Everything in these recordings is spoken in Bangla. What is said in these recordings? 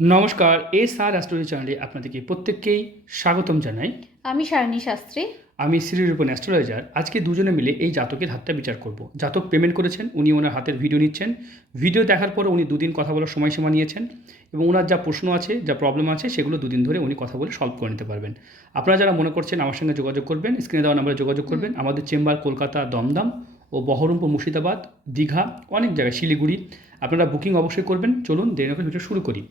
নমস্কার, এসআর অ্যাস্ট্রোলজি চ্যানেলে আপনাদেরকে প্রত্যেককেই স্বাগতম জানাই। আমি সায়নী শাস্ত্রী। আমি শ্রীরূপন অ্যাস্ট্রোলজার। আজকে দুজনে মিলে এই জাতকের হাতটা বিচার করব। জাতক পেমেন্ট করেছেন, উনি ওনার হাতের ভিডিও নিচ্ছেন। ভিডিও দেখার পরে উনি দুদিন কথা বলার সময়সীমা নিয়েছেন এবং ওনার যা প্রশ্ন আছে, যা প্রবলেম আছে, সেগুলো দুদিন ধরে উনি কথা বলে সলভ করে নিতে পারবেন। আপনারা যারা মনে করছেন আমার সঙ্গে যোগাযোগ করবেন, স্ক্রিনে দেওয়া নাম্বারে যোগাযোগ করবেন। আমাদের চেম্বার কলকাতা, দমদম ও বহরমপুর, মুর্শিদাবাদ, দীঘা, অনেক জায়গায়, শিলিগুড়ি। আপনারা বুকিং অবশ্যই করবেন। চলুন দেরি না করে ভিডিও শুরু করি।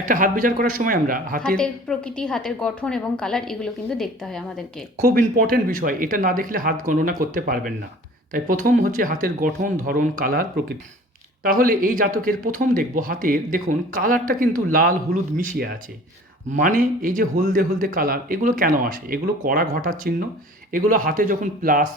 একটা হাত বিচার করার সময় আমরা হাতের প্রকৃতি, হাতের গঠন এবং কালার এগুলো কিন্তু দেখতে হয় আমাদেরকে। খুব ইম্পর্টেন্ট বিষয়, এটা না দেখলে হাত গণনা করতে পারবেন না। তাই প্রথম হচ্ছে হাতের গঠন, ধরন, কালার, প্রকৃতি। তাহলে এই জাতকের প্রথম দেখব হাতের, দেখুন কালারটা কিন্তু লাল হলুদ মিশিয়ে আছে। মানে এই যে হলদে হলদে কালার, এগুলো কেন আসে? এগুলো কড়া ঘটার চিহ্ন। এগুলো হাতে যখন প্লাস,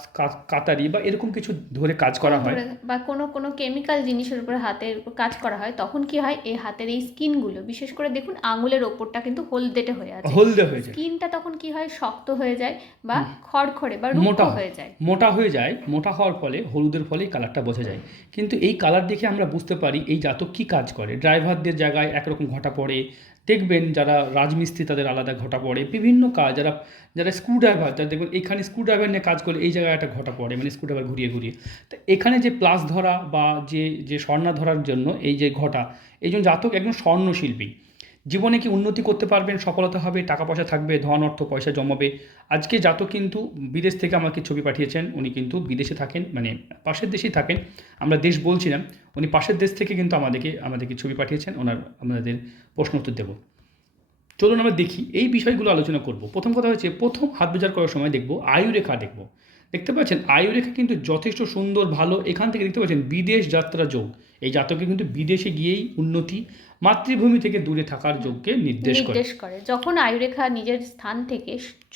কাতারি বা এরকম কিছু ধরে কাজ করা হয়, বা কোনো কেমিক্যাল জিনিসের উপর হাতের উপর কাজ করা হয়, তখন কি হয়, এই হাতের এই স্কিনগুলো, বিশেষ করে দেখুন আঙুলের ওপরটা কিন্তু হলদেটে হয়ে আছে, হলদে হয়ে যায়। স্কিনটা তখন কি হয়, শক্ত হয়ে যায় বা খড়খড়ে বা রুক্ষ হয়ে যায়। মোটা হয়ে যায়। মোটা হওয়ার ফলে, হলুদের ফলে কালারটা বোঝা যায়। কিন্তু এই কালার দেখে আমরা বুঝতে পারি এই জাতক কী কাজ করে। ড্রাইভারদের জায়গায় একরকম ঘটা পড়ে, দেখবেন যারা রাজমিস্ত্রি তাদের আলাদা ঘটা পড়ে, বিভিন্ন কাজ, যারা যারা স্ক্রুড্রাইভার, যারা দেখবেন এখানে স্ক্রুড্রাইভার নিয়ে কাজ করে, এই জায়গায় একটা ঘটা পড়ে, মানে স্ক্রুড্রাইভার ঘুরিয়ে ঘুরিয়ে। তো এখানে যে প্লাস ধরা বা যে যে স্বর্ণা ধরার জন্য এই যে ঘটা, এই জন্য জাতক একজন স্বর্ণশিল্পী। জীবনে কি উন্নতি করতে পারবেন, সফলতা হবে, টাকা পয়সা থাকবে, ধন অর্থ পয়সা জমাবে। আজকে জাতক কিন্তু বিদেশ থেকে আমাকে ছবি পাঠিয়েছেন, উনি কিন্তু বিদেশে থাকেন, মানে পাশের দেশেই থাকেন, আমরা দেশ বলছি না, উনি পাশের দেশ থেকে কিন্তু আমাদেরকে ছবি পাঠিয়েছেন। আমাদের প্রশ্ন উত্তর দেবো। চলুন আমরা দেখি, এই বিষয়গুলো আলোচনা করব। প্রথম কথা হচ্ছে, প্রথম হাত বিচার করার সময় দেখব আয়ুরেখা দেখব। দেখতে পাচ্ছেন আয়ুরেখা কিন্তু যথেষ্ট সুন্দর, ভালো। এখান থেকে দেখতে পাচ্ছেন বিদেশ যাত্রা যোগ। এই জাতকে কিন্তু বিদেশে গিয়েই উন্নতি, মাতৃভূমি থেকে দূরে থাকার যোগকে নির্দেশ করে। যখন আয়ুরেখা নিজের স্থান থেকে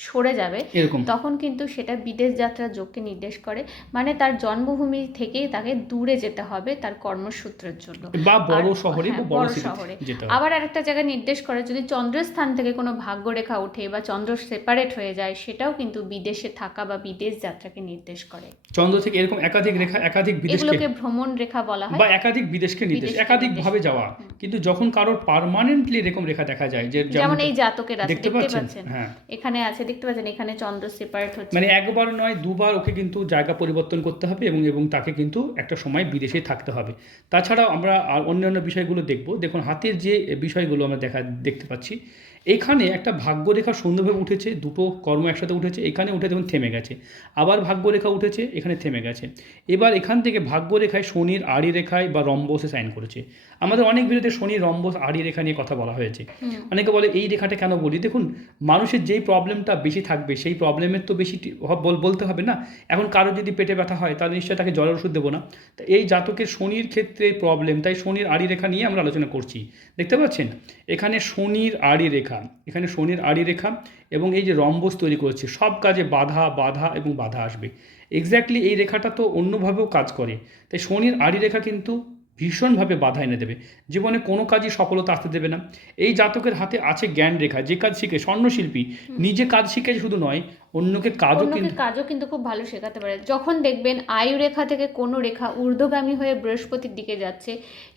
সরে যাবে, এরকম তখন কিন্তু সেটা বিদেশ যাত্রা যোগকে নির্দেশ করে। মানে তার জন্মভূমি থেকেই তাকে দূরে যেতে হবে তার কর্মসূত্রের জন্য, বা বড় শহরে, বা বড় শহরে। যেতে হবে। আবার আরেকটা জায়গায় নির্দেশ করে, যদি চন্দ্রের স্থান থেকে কোনো ভাগ্যরেখা ওঠে বা চন্দ্র সেপারেট হয়ে যায়, সেটাও কিন্তু বিদেশে থাকা বা বিদেশ যাত্রাকে নির্দেশ করে। চন্দ্র থেকে এরকম একাধিক রেখা, একাধিক বিদেশকে ভ্রমণ রেখা বলা হয়, বা একাধিক বিদেশকে নির্দেশ, একাধিক ভাবে যাওয়া। কিন্তু যখন কারোর পার্মানেন্টলি এরকম রেখা দেখা যায়, যে যেমন এই জাতকের আছে, দেখতে পাচ্ছেন, হ্যাঁ এখানে আছে, দেখতে পাচ্ছেন এখানে চন্দ্র সেপারেট হচ্ছে, মানে একবার নয় দুবার ওকে কিন্তু জায়গা পরিবর্তন করতে হবে এবং তাকে কিন্তু একটা সময় বিদেশে থাকতে হবে। তাছাড়াও আমরা আর অন্যান্য বিষয়গুলো দেখব। দেখুন হাতের যে বিষয়গুলো আমরা দেখতে পাচ্ছি, এখানে একটা ভাগ্যরেখা সুন্দরভাবে উঠেছে, দুটো কর্ম একসাথে উঠেছে। এখানে উঠে দেখুন থেমে গেছে, আবার ভাগ্যরেখা উঠেছে, এখানে থেমে গেছে। এবার এখান থেকে ভাগ্যরেখায় শনির আড়ি রেখায় বা রম্বসে সাইন করেছে। আমাদের অনেক ভিডিওতে শনি রম্বস আড়ি রেখা নিয়ে কথা বলা হয়েছে। অনেকে বলে এই রেখাটা কেন বলি। দেখুন মানুষের যেই প্রবলেমটা বেশি থাকবে, সেই প্রবলেমের তো বেশি বলতে হবে না। এখন কারো যদি পেটে ব্যথা হয়, তাহলে নিশ্চয়ই তাকে জ্বরের ওষুধ দেবো না। তো এই জাতকের শনির ক্ষেত্রে প্রবলেম, তাই শনির আড়ি রেখা নিয়ে আমরা আলোচনা করছি। দেখতে পাচ্ছেন এখানে শনির আড়ি রেখা, এখানে শনির আড়ি রেখা এবং এই যে রম্বস তৈরি করেছে, সব কাজে বাধা বাধা এবং বাধা আসবে। এক্স্যাক্টলি এই রেখাটা তো অন্যভাবেও কাজ করে। তাই শনির আড়ি রেখা কিন্তু ভীষণভাবে বাধা এনে দেবে, জীবনে কোনো কাজই সফলতা আসতে দেবে না। এই জাতকের হাতে আছে জ্ঞান রেখা, যে কাজ শিখে, স্বর্ণশিল্পী, নিজে কাজ শিখে শুধু নয়, অন্যকে কাজও কিন্তু খুব ভালো শেখাতে পারে। যখন দেখবেন আয়ু রেখা থেকে কোনো রেখা ঊর্ধ্বগামী হয়ে বৃহস্পতির দিকে যাচ্ছে,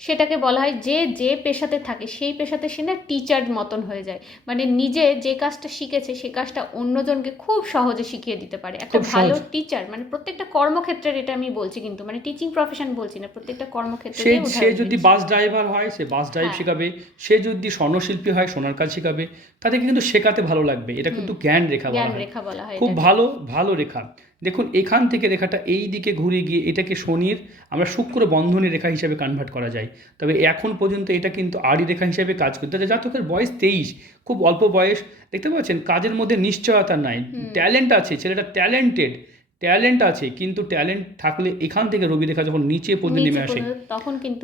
সেটাকে বলা হয় যে পেশাতে থাকে সেই পেশাতে সে না টিচার মতন হয়ে যায়। মানে নিজে যে কাজটা শিখেছে সে কাজটা অন্যজনকে খুব সহজে শিখিয়ে দিতে পারে। একটা ভালো টিচার, মানে প্রত্যেকটা কর্মক্ষেত্রের এটা আমি বলছি, কিন্তু মানে টিচিং প্রফেশন বলছি না, প্রত্যেকটা কর্মক্ষেত্রে। সে যদি বাস ড্রাইভার হয়, সে বাস ড্রাইভ শেখাবে। সে যদি স্বর্ণশিল্পী হয়, সোনার কাজ শেখাবে। তাদেরকে কিন্তু শেখাতে ভালো লাগবে। এটা কিন্তু জ্ঞান রেখা বলা হয়। খুব ভালো ভালো রেখা। দেখুন এখান থেকে রেখাটা এই দিকে ঘুরে গিয়ে এটাকে শনির, আমরা শুক্র বন্ধনী রেখা হিসেবে কনভার্ট করা যায়। তবে এখন পর্যন্ত এটা কিন্তু আড়ি রেখা হিসেবে কাজ করতে। জাতকের বয়স 23, খুব অল্প বয়স। দেখতে পাচ্ছেন কাজের মধ্যে নিশ্চয়তা নাই, ট্যালেন্ট আছে, ছেলেটা ট্যালেন্ট আছে, কিন্তু ট্যালেন্ট থাকলে এখান থেকে রবি রেখা যখন নিচে পর্যন্ত নেমে আসে,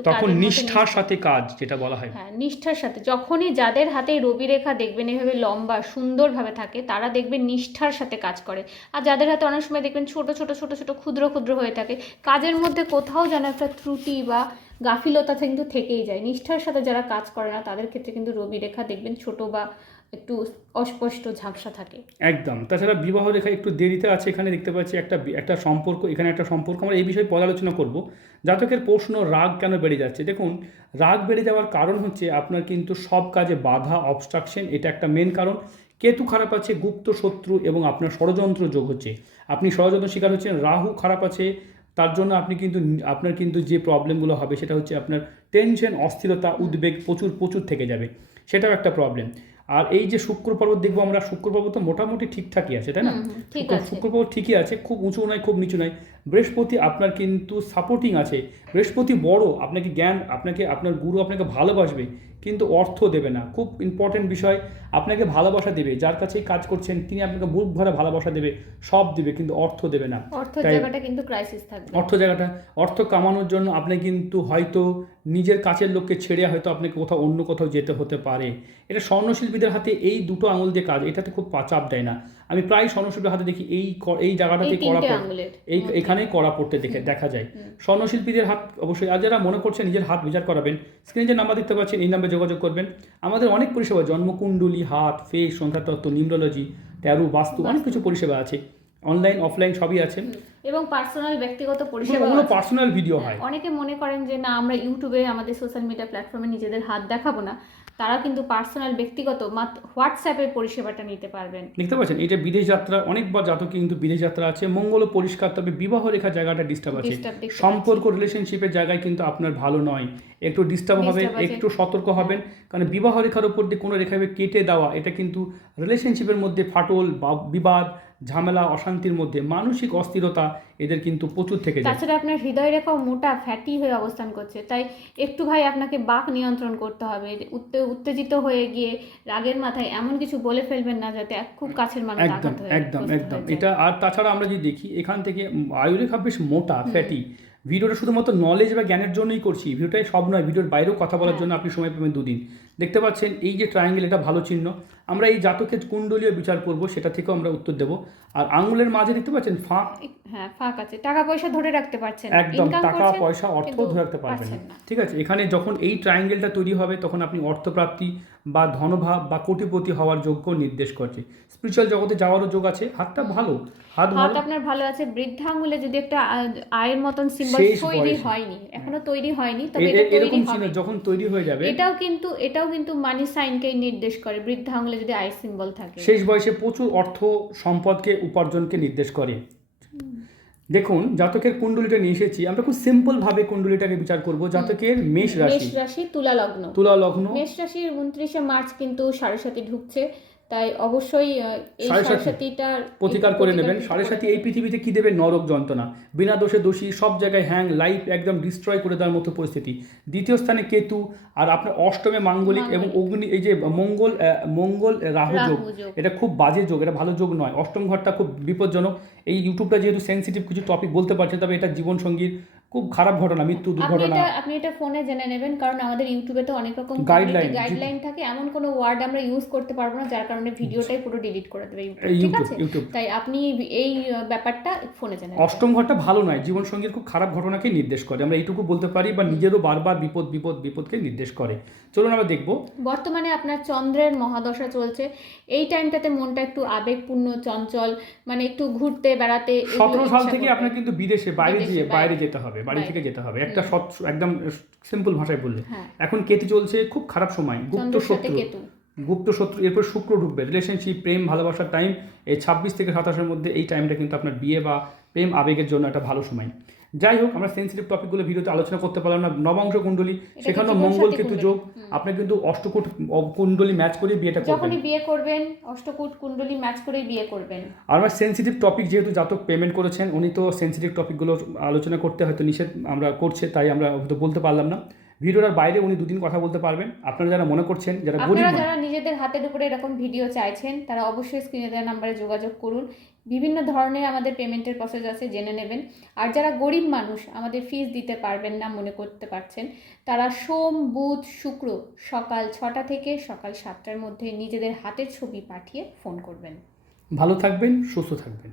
তখন নিষ্ঠার সাথে কাজ, যেটা বলা হয়। হ্যাঁ, নিষ্ঠার সাথে। যখনই যাদের হাতে রবি রেখা দেখবেন এভাবে লম্বা সুন্দরভাবে থাকে, তারা দেখবেন নিষ্ঠার সাথে কাজ করে। আর যাদের হাতে অনেক সময় দেখবেন ছোট ছোট ছোট ছোট ক্ষুদ্র ক্ষুদ্র হয়ে থাকে, কাজের মধ্যে কোথাও যেন একটা ত্রুটি বা গাফিলতা কিন্তু থেকেই যায়। নিষ্ঠার সাথে যারা কাজ করে না, তাদের ক্ষেত্রে কিন্তু রবি রেখা দেখবেন ছোট বা একটু অস্পষ্ট ঝাপসা থাকে। একদম। তাছাড়া বিবাহ রেখা একটু দেরিতে আছে। এখানে দেখতে পাচ্ছি একটা সম্পর্ক, এখানে একটা সম্পর্ক। আমরা এই বিষয়ে পরে আলোচনা করব। জাতকের প্রশ্ন, রাগ কেন বেড়ে যাচ্ছে। দেখুন রাগ বেড়ে যাওয়ার কারণ হচ্ছে আপনার কিন্তু সব কাজে বাধা, অবস্ট্রাকশন, এটা একটা মেন কারণ। কেতু খারাপ আছে, গুপ্ত শত্রু এবং আপনার ষড়যন্ত্র যোগ হচ্ছে, আপনি ষড়যন্ত্র শিকার হচ্ছেন। রাহু খারাপ আছে, তার জন্য আপনি কিন্তু আপনার কিন্তু যে প্রবলেমগুলো হবে সেটা হচ্ছে আপনার টেনশন, অস্থিরতা, উদ্বেগ প্রচুর প্রচুর থেকে যাবে, সেটাও একটা প্রবলেম। আর এই যে শুক্র পর্বত দেখবো আমরা, শুক্র পর্বত তো মোটামুটি ঠিকঠাকই আছে, তাই না? ঠিক আছে। শুক্র পর্বত ঠিকই আছে, খুব উঁচু নয় খুব নিচু নয়। বৃহস্পতি আপনার কিন্তু সাপোর্টিং আছে, বৃহস্পতি বড়, আপনাকে জ্ঞান, আপনাকে আপনার গুরু আপনাকে ভালোবাসবে কিন্তু অর্থ দেবে না, খুব ইম্পর্টেন্ট বিষয়। আপনাকে ভালোবাসা দেবে, যার কাছেই কাজ করছেন তিনি আপনাকে বুক ভরা ভালোবাসা দেবে, সব দেবে কিন্তু অর্থ দেবে না। অর্থের জায়গাটা কিন্তু ক্রাইসিস থাকবে। অর্থ কামানোর জন্য আপনি কিন্তু হয়তো নিজের কাছের লোককে ছেড়ে হয়তো আপনাকে কোথাও অন্য কোথাও যেতে হতে পারে। এটা স্বর্ণশিল্পীদের হাতে এই দুটো আঙুল দিয়ে কাজ, এটাতে খুব চাপ দেয় না। আমি প্রায় স্বর্ণশিল্পীর হাতে দেখি এই জায়গাটাতে কড়া পড়ে, এখানেই কড়া পড়তে দেখা যায় স্বর্ণশিল্পীদের হাত। অবশ্যই আর যারা মনে করছেন নিজের হাত বিচার করাবেন, স্ক্রিনে যে নাম্বার দেখতে পাচ্ছেন এই নাম্বারে যোগাযোগ করবেন। আমাদের অনেক পরিষেবা, জন্মকুণ্ডলী, হাত, ফেস, সংখ্যাতত্ত্ব, নিউমরোলজি, ট্যারো, বাস্তু, অনেক কিছু পরিষেবা আছে, অনলাইন অফলাইন সবই আছে। এবং পার্সোনাল ব্যক্তিগত পরিষেবা, ওগুলো পার্সোনাল ভিডিও হয়। অনেকে মনে করেন যে না আমরা ইউটিউবে আমাদের সোশ্যাল মিডিয়া প্ল্যাটফর্মে নিজেদের হাত দেখাবো না, তারা কিন্তু পার্সোনাল ব্যক্তিগত হোয়াটসঅ্যাপে পরিষেবাটা নিতে পারবেন। দেখতে পাচ্ছেন এটা বিদেশ যাত্রা, অনেকবার জাতকে কিন্তু বিদেশ যাত্রা আছে, মঙ্গল পরিষ্কার, তবে বিবাহ রেখা জায়গাটা ডিস্টার্ব আছে, সম্পর্ক রিলেশনশিপের জায়গায় কিন্তু আপনার ভালো নয়, একটু ডিস্টার্ব হবে, একটু সতর্ক হবেন। কারণ বিবাহ রেখার উপর দিয়ে কোনো রেখা কেটে দেওয়া, এটা কিন্তু রিলেশনশিপের মধ্যে ফাটল বা বিবাদ, ঝামেলা, অশান্তির মধ্যে মানসিক অস্থিরতা এদের কিন্তু প্রচুর থেকে যায়। তাছাড়া আপনার হৃদয় রেখাও মোটা ফ্যাটি হয়ে অবস্থান করছে, তাই একটু ভাই আপনাকে বাক নিয়ন্ত্রণ করতে হবে। উত্তেজিত হয়ে গিয়ে রাগের মাথায় এমন কিছু বলে ফেলবেন না যাতে খুব কাছের মানুষ আঘাত হয়ে একদম এটা। আর তাছাড়া আমরা যদি দেখি এখান থেকে আয়ুরেখা বেশ মোটা ফ্যাটি। ভিডিওটা শুধুমাত্র নলেজ বা জ্ঞানের জন্যই করছি, ভিডিওটাই সব নয়, ভিডিওর বাইরেও কথা বলার জন্য আপনি সময় পাবেন 2 দিন। দেখতে পাচ্ছেন এই যে ট্রায়াঙ্গেল, এটা ভালো চিহ্ন। আমরা এই জাতকের কুণ্ডলীয় বিচার করব, সেটা থেকেও আমরা উত্তর দেব। আর আঙুলের মাঝে দেখতে পাচ্ছেন ফাঁক, হ্যাঁ ফাঁক আছে, টাকা পয়সা ধরে রাখতে পারছেন, একদম টাকা পয়সা অর্থ ধরে রাখতে পারবেন না, ঠিক আছে? এখানে যখন এই ট্রায়াঙ্গেলটা তৈরি হবে তখন আপনি অর্থপ্রাপ্তি বা ধনভাব বা কোটিপতি হওয়ার যোগ্য নির্দেশ করছে। স্পিরিচুয়াল জগতে যাওয়ারও যোগ আছে, হাতটা ভালো, হাত আপনার ভালো আছে। বৃদ্ধা আঙ্গুলে যদি একটা আয়ের মতন সিম্বল তৈরি হয়নি, এখনো তৈরি হয়নি, তবে এটা এরকম চিহ্ন যখন তৈরি হয়ে যাবে, এটাও কিন্তু মানি সাইনকে নির্দেশ করে। বৃদ্ধা আঙ্গুলে যদি আয়ের সিম্বল থাকে, শেষ বয়সে প্রচুর অর্থ সম্পদকে, উপার্জনকে নির্দেশ করে। দেখুন জাতকের কুণ্ডলিটা নিয়ে এসেছি, আমরা খুব সিম্পল ভাবে কুণ্ডলিটাকে বিচার করব। জাতকের মেষ রাশি, তুলা লগ্ন। মেষ রাশির 29শে মার্চ কিন্তু সাড়ে ঢুকছে, তাই অবশ্যই এই সাড়ে প্রতিকার করে নেবেন। সাড়ে এই পৃথিবীতে কি দেবে? নরক যন্ত্রণা, বিনা দোষে দোষী, সব জায়গায় হ্যাং, লাইফ একদম ডিস্ট্রয় করে দেওয়ার মতো পরিস্থিতি। দ্বিতীয় স্থানে কেতু, আর আপনার অষ্টমে মাঙ্গলিক এবং অগ্নি, এই যে মঙ্গল রাহু যোগ, এটা খুব বাজে যোগ, এটা ভালো যোগ নয়। অষ্টম ঘরটা খুব বিপজ্জনক। এই ইউটিউবটা যেহেতু সেন্সিটিভ কিছু টপিক বলতে পারছে, তবে এটা জীবনসঙ্গীর খুব খারাপ ঘটনা, মৃত্যু, দুর্ঘটনা। আপনি এটা ফোনে জেনে নেবেন, কারণ আমাদের ইউটিউবে তো অনেক রকম গাইডলাইন থাকে, এমন কোনো ওয়ার্ড আমরা ইউজ করতে পারবো না যার কারণে ভিডিওটাই পুরো ডিলিট করে দেবে ঠিক আছে? তাই আপনি এই ব্যাপারটা ফোনে জেনে নেবেন। অষ্টম ঘরটা ভালো নয়, জীবনসঙ্গীর খুব খারাপ ঘটনাকে নির্দেশ করে, আমরা এইটুকু বলতে পারি, বা নিজেরও বারবার বিপদকে নির্দেশ করে। চলুন আমরা দেখব। বর্তমানে আপনার চন্দ্রের মহাদশা চলছে, এই টাইমটাতে মনটা একটু আবেগপূর্ণ, চঞ্চল, মানে একটু ঘুরতে বেড়াতে। 17 সাল থেকে আপনার কিন্তু বিদেশে বাইরে যেতে হবে, বাড়ি থেকে যেতে হবে, একটা একদম সিম্পল ভাষায় বললে। এখন কেতু চলছে, খুব খারাপ সময়, গুপ্ত শত্রু, এরপর শুক্র ঢুকবে, রিলেশনশিপ, প্রেম, ভালোবাসার টাইম। এই 26 থেকে 27-এর মধ্যে এই টাইমটা কিন্তু আপনার বিয়ে বা প্রেম আবেগের জন্য একটা ভালো সময়। যাই হোক, আমরা সেন্সিটিভ টপিকগুলো ভিডিওতে আলোচনা করতে পারলাম না। নবাংশ কুণ্ডলী, সেখানেও মঙ্গল কেতু যোগ, আপনি কিন্তু অষ্টকূট কুণ্ডলী ম্যাচ করে বিয়েটা করবেন, যখনই বিয়ে করবেন অষ্টকূট কুণ্ডলী ম্যাচ করে বিয়ে করবেন। আর আমার সেন্সিটিভ টপিক, যেহেতু জাতক পেমেন্ট করেছেন, উনি তো সেন্সিটিভ টপিকগুলো আলোচনা করতে হয়তো নিষেধ আমরা করছে, তাই আমরা হয়তো বলতে পারলাম না। ভিডিওটার বাইরে উনি 2 দিন কথা বলতে পারবেন। আপনারা যারা মনে করছেন, যারা নিজেদের হাতের উপরে এরকম ভিডিও চাইছেন, তারা অবশ্যই স্ক্রিনে দেওয়া নাম্বারে যোগাযোগ করুন। বিভিন্ন ধরনের আমাদের পেমেন্টের প্রসেস আছে, জেনে নেবেন। আর যারা গরিব মানুষ, আমাদের ফিস দিতে পারবেন না মনে করতে পারছেন, তারা সোম, বুধ, শুক্র সকাল 6টা থেকে সকাল 7টার মধ্যে নিজেদের হাতের ছবি পাঠিয়ে ফোন করবেন। ভালো থাকবেন, সুস্থ থাকবেন।